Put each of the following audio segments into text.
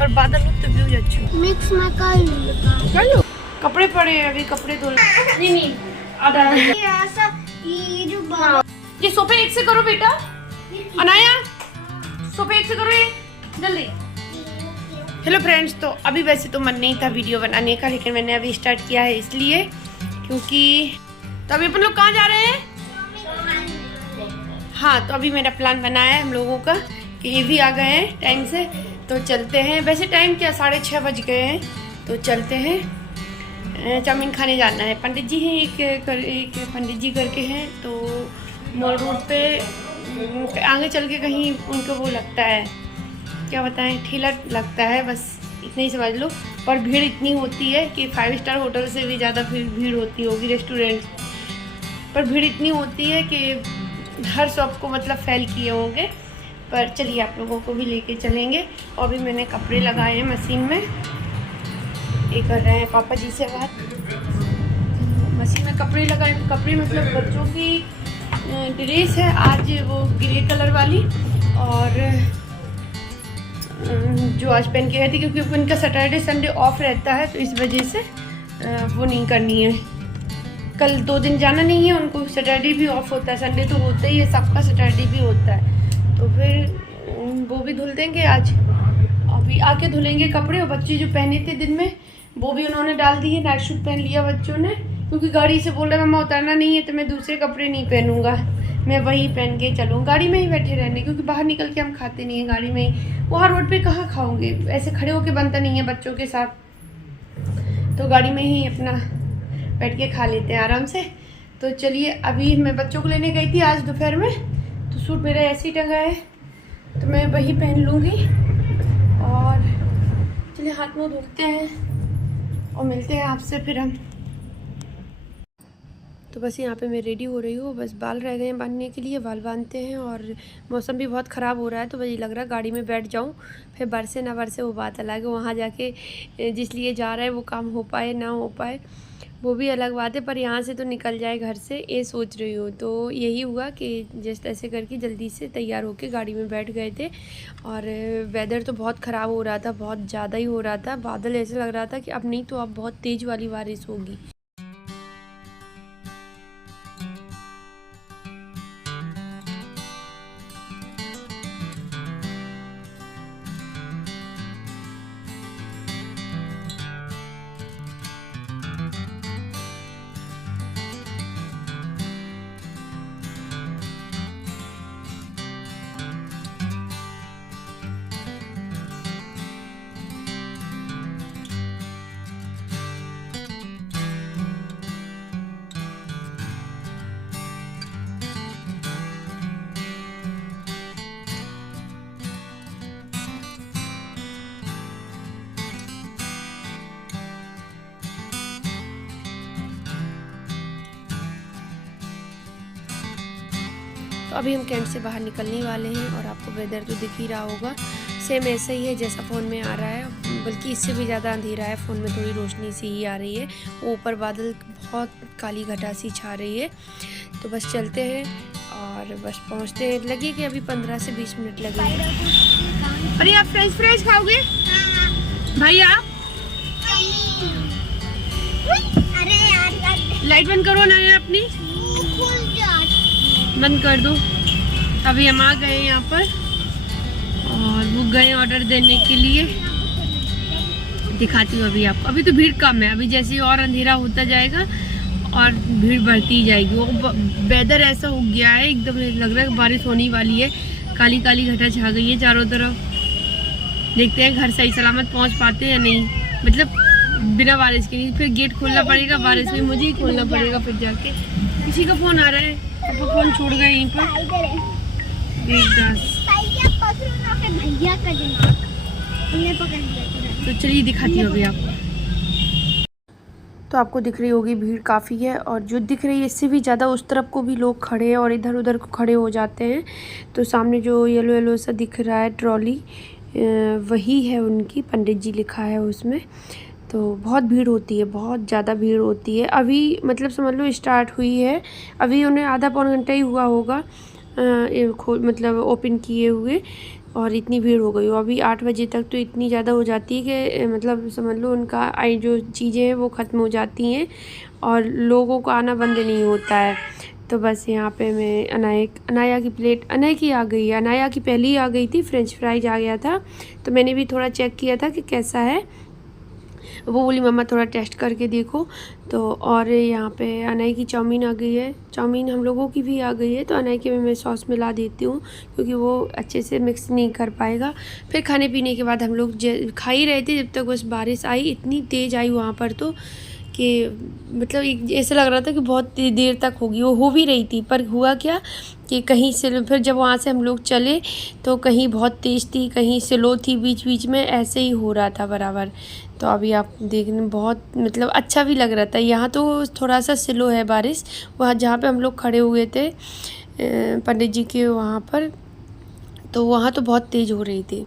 पर बादल हो तो व्यू अच्छी मिक्स में कर लो। कपड़े पड़े हैं अभी, कपड़े धो नहीं आधा ऐसा ये जो ये सोफे एक से करो बेटा। अनाया सोफे एक से करो ये जल्दी। हेलो फ्रेंड्स, तो अभी वैसे तो मन नहीं था वीडियो बनाने का, लेकिन मैंने अभी स्टार्ट किया है इसलिए क्योंकि तो अभी अपन लोग कहाँ जा रहे हैं। हाँ, तो अभी मेरा प्लान बना है हम लोगों का कि ये भी आ गए हैं टाइम से, तो चलते हैं। वैसे टाइम क्या 6:30 बज गए हैं, तो चलते हैं। चाउमीन खाने जाना है। पंडित जी हैं एक पंडित जी करके हैं, तो मॉल रोड पे आगे चल के कहीं उनको वो लगता है, क्या बताएं, ठेला लगता है, बस इतना ही समझ लो। पर भीड़ इतनी होती है कि 5 स्टार होटल से भी ज़्यादा भीड़ होती होगी रेस्टोरेंट पर। भीड़ इतनी होती है कि हर शॉप को मतलब फैल किए होंगे। पर चलिए आप लोगों को भी लेके चलेंगे। और अभी मैंने कपड़े लगाए हैं मशीन में, ये कर रहे हैं पापा जी से बात। मशीन में कपड़े लगाए, कपड़े मतलब बच्चों की ड्रेस है आज वो ग्रे कलर वाली, और जो आज पहन के गए थे क्योंकि उनका सैटरडे संडे ऑफ रहता है, तो इस वजह से वो नहीं करनी है। कल 2 दिन जाना नहीं है उनको, सैटरडे भी ऑफ होता है, संडे तो होता ही है सबका, सैटरडे भी होता है, तो फिर वो भी धुल देंगे आज। अभी आके धुलेंगे कपड़े। और बच्चे जो पहने थे दिन में वो भी उन्होंने डाल दिए, नाइट सूट पहन लिया बच्चों ने, क्योंकि गाड़ी से बोल रहे मम्मा उतारना नहीं है तो मैं दूसरे कपड़े नहीं पहनूंगा, मैं वही पहन के चलूँ, गाड़ी में ही बैठे रहने, क्योंकि बाहर निकल के हम खाते नहीं हैं गाड़ी में ही। वहाँ रोड पे कहाँ खाओगे, ऐसे खड़े होके बनता नहीं है बच्चों के साथ, तो गाड़ी में ही अपना बैठ के खा लेते हैं आराम से। तो चलिए, अभी मैं बच्चों को लेने गई थी आज दोपहर में, तो सूट मेरा ऐसे ही टंगा है, तो मैं वही पहन लूँगी। और चलिए हाथ मुँह धुलते हैं और मिलते हैं आपसे फिर हम। तो बस यहाँ पे मैं रेडी हो रही हूँ, बस बाल रह गए हैं बांधने के लिए, बाल बांधते हैं। और मौसम भी बहुत ख़राब हो रहा है, तो मुझे लग रहा है गाड़ी में बैठ जाऊँ, फिर बरसे ना बरसे वो बात अलग है, वहाँ जाके जिस लिए जा रहा है वो काम हो पाए ना हो पाए वो भी अलग बात है, पर यहाँ से तो निकल जाए घर से, ये सोच रही हूँ। तो यही हुआ कि जैसे तैसे करके जल्दी से तैयार होके गाड़ी में बैठ गए थे। और वेदर तो बहुत ख़राब हो रहा था, बहुत ज़्यादा ही हो रहा था, बादल ऐसे लग रहा था कि अब नहीं तो अब बहुत तेज़ वाली बारिश होगी। तो अभी हम कैंट से बाहर निकलने वाले हैं, और आपको वेदर तो दिख ही रहा होगा, सेम ऐसा ही है जैसा फ़ोन में आ रहा है, बल्कि इससे भी ज़्यादा अंधेरा है, फ़ोन में थोड़ी रोशनी सी ही आ रही है, ऊपर बादल बहुत काली घटा सी छा रही है। तो बस चलते हैं और बस पहुंचते हैं, लगे कि अभी 15 से 20 मिनट लगेंगे। अरे आप फ्रेंच फ्राइज खाओगे भाई? आप लाइट बंद करो ना अपनी, बंद कर दो। अभी हम आ गए यहाँ पर और वो गए ऑर्डर देने के लिए, दिखाती हूँ अभी आपको। अभी तो भीड़ कम है, अभी जैसे ही और अंधेरा होता जाएगा और भीड़ बढ़ती ही जाएगी। वो वेदर ऐसा हो गया है, एकदम लग रहा है बारिश होने वाली है, काली काली घटा छा गई है चारों तरफ। देखते हैं घर सही सलामत पहुँच पाते हैं या नहीं, मतलब बिना बारिश के नहीं, फिर गेट खोलना पड़ेगा, बारिश में मुझे ही खोलना पड़ेगा फिर जाके। किसी का फ़ोन आ रहा है, पापा फ़ोन छोड़ गए यहीं पर। तो चलिए दिखाती हूँ अभी आपको। तो आपको दिख रही होगी भीड़ काफ़ी है, और जो दिख रही है इससे भी ज़्यादा उस तरफ को भी लोग खड़े हैं और इधर उधर को खड़े हो जाते हैं। तो सामने जो येलो येलो सा दिख रहा है ट्रॉली, वही है उनकी, पंडित जी लिखा है उसमें। तो बहुत भीड़ होती है, बहुत ज़्यादा भीड़ होती है। अभी मतलब समझ लो स्टार्ट हुई है, अभी उन्हें आधा पौन घंटा ही हुआ होगा मतलब ओपन किए हुए, और इतनी भीड़ हो गई हो। अभी 8 बजे तक तो इतनी ज़्यादा हो जाती है कि मतलब समझ लो उनका जो चीज़ें हैं वो ख़त्म हो जाती हैं और लोगों को आना बंद नहीं होता है। तो बस यहाँ पे मैं अनाया की प्लेट अनाया की आ गई है। अनाया की पहले ही आ गई थी, फ्रेंच फ्राइज आ गया था, तो मैंने भी थोड़ा चेक किया था कि कैसा है। वो बोली मम्मा थोड़ा टेस्ट करके देखो। तो और यहाँ पे अनाया की चाउमीन आ गई है, चाउमीन हम लोगों की भी आ गई है। तो अनाया के में मैं सॉस मिला देती हूँ क्योंकि वो अच्छे से मिक्स नहीं कर पाएगा। फिर खाने पीने के बाद हम लोग खा ही रहे थे जब तक बस बारिश आई, इतनी तेज़ आई वहाँ पर तो कि मतलब ऐसा लग रहा था कि बहुत देर तक होगी, वो हो भी रही थी। पर हुआ क्या कि कहीं से फिर जब वहाँ से हम लोग चले तो कहीं बहुत तेज़ थी, कहीं स्लो थी, बीच बीच में ऐसे ही हो रहा था बराबर। तो अभी आप देखने बहुत मतलब अच्छा भी लग रहा था। यहाँ तो थोड़ा सा स्लो है बारिश, वहाँ जहाँ पे हम लोग खड़े हुए थे पंडित जी के वहाँ पर, तो वहाँ तो बहुत तेज़ हो रही थी।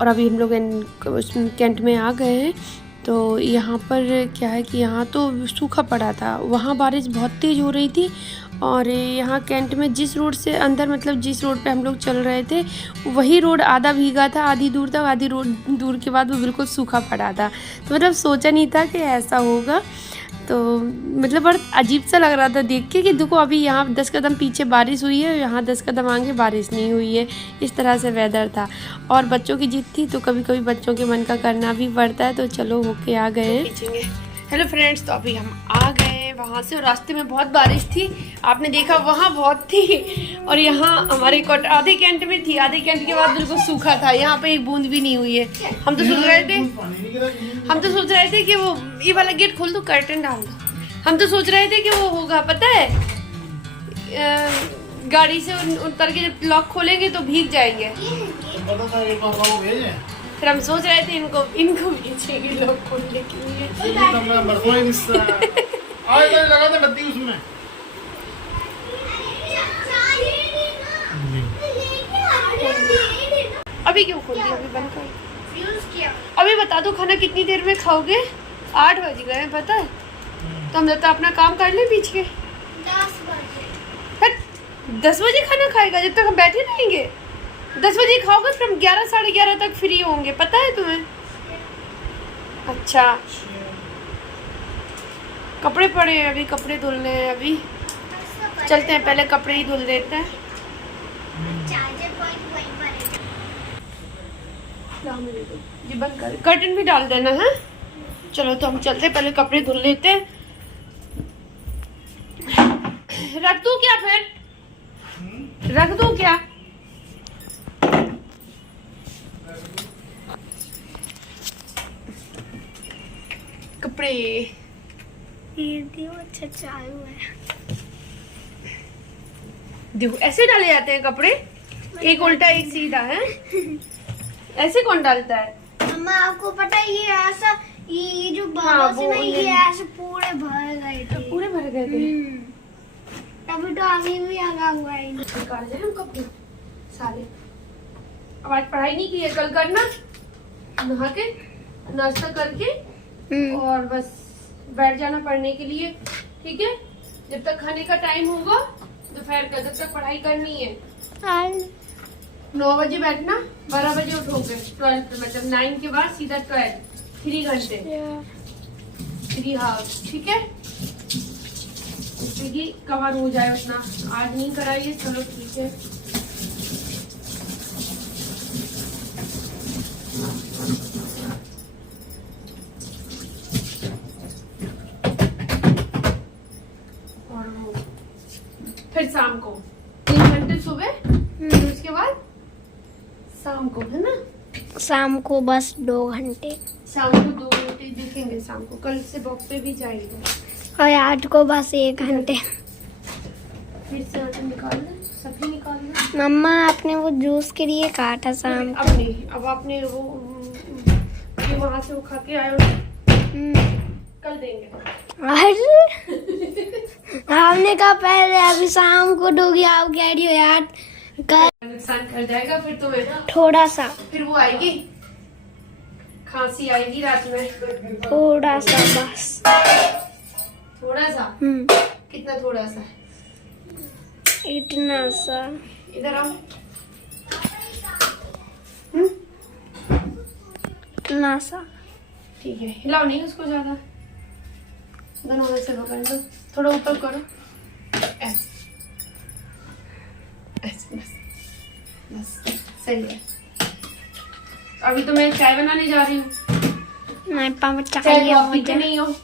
और अभी हम लोग उस कैंट में आ गए हैं। तो यहाँ पर क्या है कि यहाँ तो सूखा पड़ा था, वहाँ बारिश बहुत तेज़ हो रही थी। और यहाँ कैंट में जिस रोड से अंदर मतलब जिस रोड पे हम लोग चल रहे थे वही रोड आधा भीगा था, आधी दूर तक, आधी रोड दूर के बाद वो बिल्कुल सूखा पड़ा था। तो मतलब सोचा नहीं था कि ऐसा होगा। तो मतलब बड़ा अजीब सा लग रहा था देख के कि देखो अभी यहाँ 10 कदम पीछे बारिश हुई है, यहाँ 10 कदम आगे बारिश नहीं हुई है, इस तरह से वेदर था। और बच्चों की जिद थी तो कभी कभी बच्चों के मन का करना भी पड़ता है। तो चलो होके आ गए हैं। हेलो फ्रेंड्स, तो अभी हम आ गए वहाँ से और रास्ते में बहुत बारिश थी, आपने देखा वहाँ बहुत थी और यहाँ हमारे आधे कैंट में थी, आधे कैंट के बाद बिल्कुल सूखा था, यहाँ पे एक बूंद भी नहीं हुई है। हम तो सोच रहे थे कि वो ये वाला गेट खोल दो, कर्टन डाल दो। हम तो सोच रहे थे कि वो होगा पता है, गाड़ी से उतर के जब लॉक खोलेंगे तो भीग जाएंगे। फिर हम सोच रहे थे इनको भेजेंगे लोग खोलने के लिए। अभी क्यों खोल दिया, अभी बंद कर। अभी बता दो खाना कितनी देर में खाओगे? 8 बज गए हैं पता है। तो हम तो अपना काम कर ले बीच के। 10 बजे। 10 बजे खाना खाएगा जब तक हम बैठे रहेंगे? 10 बजे खाओगे फिर हम 11 साढ़े 11 तक फ्री होंगे, पता है तुम्हें? अच्छा, कपड़े पड़े हैं, अभी कपड़े धुलने हैं। अभी चलते हैं, पहले कपड़े ही धुल देते हैं। जी बंद कर, कर्टन भी डाल देना है। चलो तो हम चलते हैं, पहले कपड़े धुल लेते हैं। रख दूं क्या फिर? रख दूं क्या? कपड़े ये देखो अच्छा चालू है। देखो ऐसे डाले जाते हैं कपड़े, एक उल्टा एक सीधा है। ऐसे कौन डालता है? मम्मा आपको पता है ये ऐसा ये जो बबल्स है ना ये ऐसे पूरे भर गए थे। पूरे भर गए थे। तभी तो अभी भी लगा हुआ है। निकाल दे हम कपड़े सारे। अब आज पढ़ाई नहीं की है, कल करना, नहा के नाश्ता करके और बस बैठ जाना पढ़ने के लिए, ठीक है? जब तक खाने का टाइम होगा दोपहर का, जब तक पढ़ाई करनी है। 9 बजे बैठना, 12 बजे उठोगे। 12 मतलब 9 के बाद सीधा 12, 3 घंटे 3 हावर्स, ठीक है? इसलिए कवर हो जाए उतना। आज नहीं कराइए, चलो ठीक है। और वो फिर शाम को 3 घंटे सुबह, फिर उसके बाद शाम को, है ना? शाम को बस 2 घंटे। शाम को 2 घंटे देखेंगे शाम को। कल से वॉक पे भी जाएंगे। और आज को बस 1 घंटे। फिर से निकाल दे, सभी निकाल दे। मम्मा आपने वो जूस के लिए काटा शाम को। अब नहीं, अब आपने वो वहाँ से वो खा के आए हो, कल देंगे। अरे आपने कहा पहले, अभी शाम को डोगी, आप कह रही हो यार कल नुकसान कर जाएगा फिर तुम्हें ना, थोड़ा सा, फिर वो आएगी, खांसी आएगी रात में। थोड़ा सा बस। थोड़ा सा? कितना थोड़ा सा? इतना सा। इधर आओ। इतना सा। ठीक है, हिलाओ नहीं उसको ज्यादा, दोनों हाथ से पकड़ लो, थोड़ा ऊपर करो, ऐसे ऐसे, बस बस सही है। अभी तो मैं चाय बनाने जा रही हूँ। नहीं पता चाय चाहिए आप पीते मुझे, नहीं हो?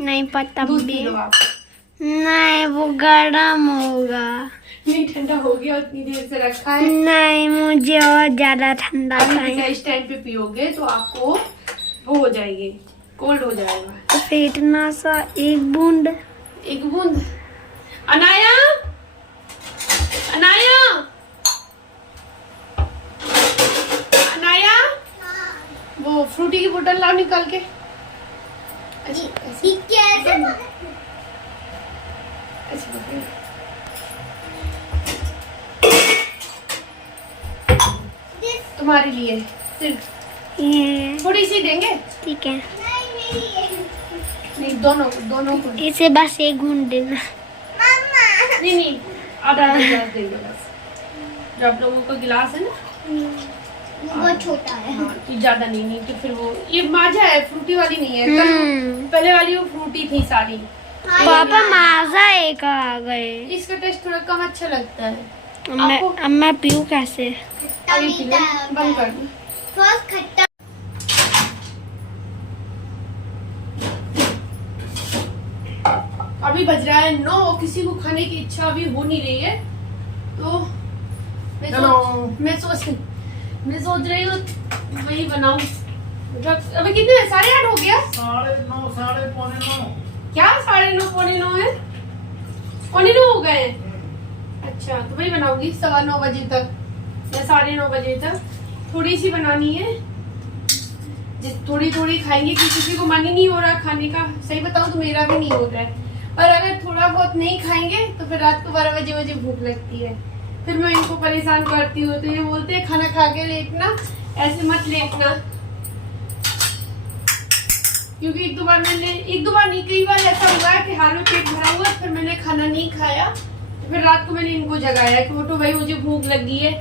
नहीं पता दूध पी भी। लो आप। नहीं वो गर्म होगा। नहीं ठंडा हो गया, उतनी देर से रखा है। नहीं मुझे और ज्यादा ठंडा अभी चाहिए। इस टाइम पे पियोगे तो आपको वो हो जाएगी, कोल्ड हो जाएगा। तो फिर इतना सा, एक बूंद। एक बूंद। अनाया, अनाया, अनाया, वो फ्रूटी की बोतल लाओ निकाल के। ऐसे पकड़ो। तुम्हारे लिए सिर्फ ये थोड़ी सी देंगे। ठीक है, नहीं दोनों दोनों को। इसे बस एक बूंद देना। नहीं नहीं, आधा गिलास देंगे बस, जो आप लोगों का गिलास है ना, बहुत छोटा है। हाँ, कि ज्यादा नहीं, नहीं तो फिर वो ये माजा है, फ्रूटी वाली नहीं है। कल पहले वाली वो फ्रूटी थी सारी। पापा माजा एक आ गए। इसका टेस्ट थोड़ा कम अच्छा लगता है। अब मैं पीऊँ कैसे? अभी पी लो, बंद कर दो। खट्टा। अभी बज रहा है 9, किसी को खाने की इच्छा अभी हो नहीं रही है, तो मैं सोच रही हूँ वही बनाऊं। अभी कितने 8:30 हो गया? 9:30 9:30 क्या 9:30 9:45 है? 9:45 हो गए? अच्छा, तो वही बनाऊंगी 9:15 बजे तक या 9:30 बजे तक। थोड़ी सी बनानी है, थोड़ी थोड़ी खाएंगे कि किसी को मन ही नहीं हो रहा खाने का। सही बताऊं तो मेरा भी नहीं हो रहा है, पर अगर थोड़ा बहुत नहीं खाएंगे तो फिर रात को 12 बजे मुझे भूख लगती है, फिर मैं इनको परेशान करती हूँ। तो ये बोलते हैं खाना खा के लेटना, ऐसे मत लेटना, क्योंकि एक दो बार नहीं, कई बार ऐसा हुआ है कि हाल में पेट भरा हुआ, फिर मैंने खाना नहीं खाया, तो फिर रात को मैंने इनको जगाया कि उठो भाई मुझे भूख लगी है।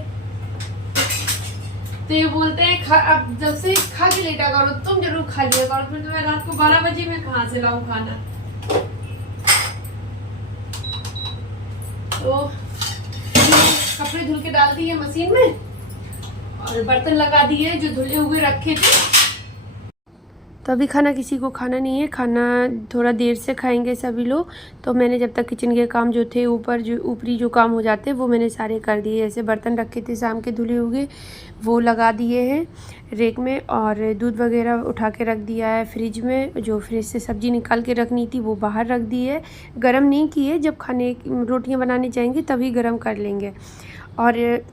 तो ये बोलते हैं अब जब से खा के लेटा करो, तुम जरूर खा लिया करो, फिर तो मैं रात को 12 बजे में कहाँ से लाऊं खाना। तो कपड़े धुल के डाल दिए मशीन में और बर्तन लगा दिए जो धुले हुए रखे थे। तो अभी खाना किसी को खाना नहीं है, खाना थोड़ा देर से खाएंगे सभी लोग। तो मैंने जब तक किचन के काम जो थे ऊपरी जो काम हो जाते वो मैंने सारे कर दिए। ऐसे बर्तन रखे थे शाम के धुले हुए, वो लगा दिए हैं रेक में, और दूध वगैरह उठा के रख दिया है फ्रिज में। जो फ्रिज से सब्ज़ी निकाल के रखनी थी वो बाहर रख दी है, गर्म नहीं की है, जब रोटियाँ बनाने जाएंगे तभी गर्म कर लेंगे। और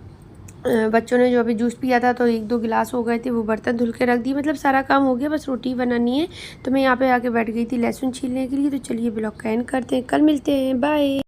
बच्चों ने जो अभी जूस पिया था तो 1-2 गिलास हो गए थे, वो बर्तन धुल के रख दिए। मतलब सारा काम हो गया, बस रोटी बनानी है। तो मैं यहाँ पे आके बैठ गई थी लहसुन छीलने के लिए। तो चलिए ब्लॉग का एंड करते हैं, कल मिलते हैं, बाय।